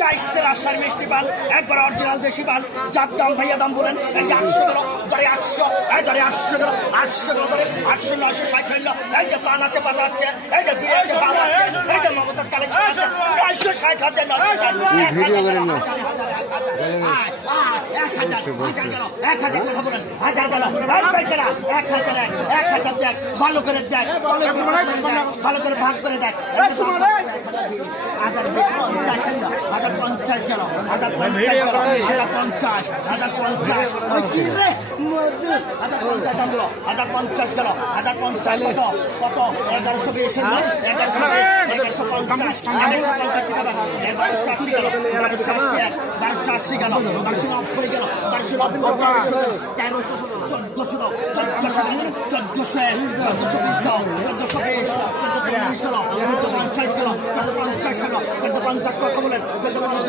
চাইছে রাজশাহীর মিষ্টি পান একবার অরিজিনাল দেশি পান যার দাম ভাইয়া দাম বলেন এই যে 800 গেল ধরে 800 এই ধরে 800 গেল 800 গেল ধরে 800 960 হইল এই যে পান আছে পান আছে এই যে বিয়ে আছে পান আছে এই যে মমতাজ কালেকশন আছে 960 হাজার 960 ভিডিও করেন না 1000 কথা বলেন 1000 গেল দেখ ভালো করে দেখ ভালো করে ভাগ করে দেখ 1050 গেল 1050 দাম গেল 1050 গেল 1050 কত 1120 1180 গেল 1280 গেল 1290 গেল 50 কথা বলেন 50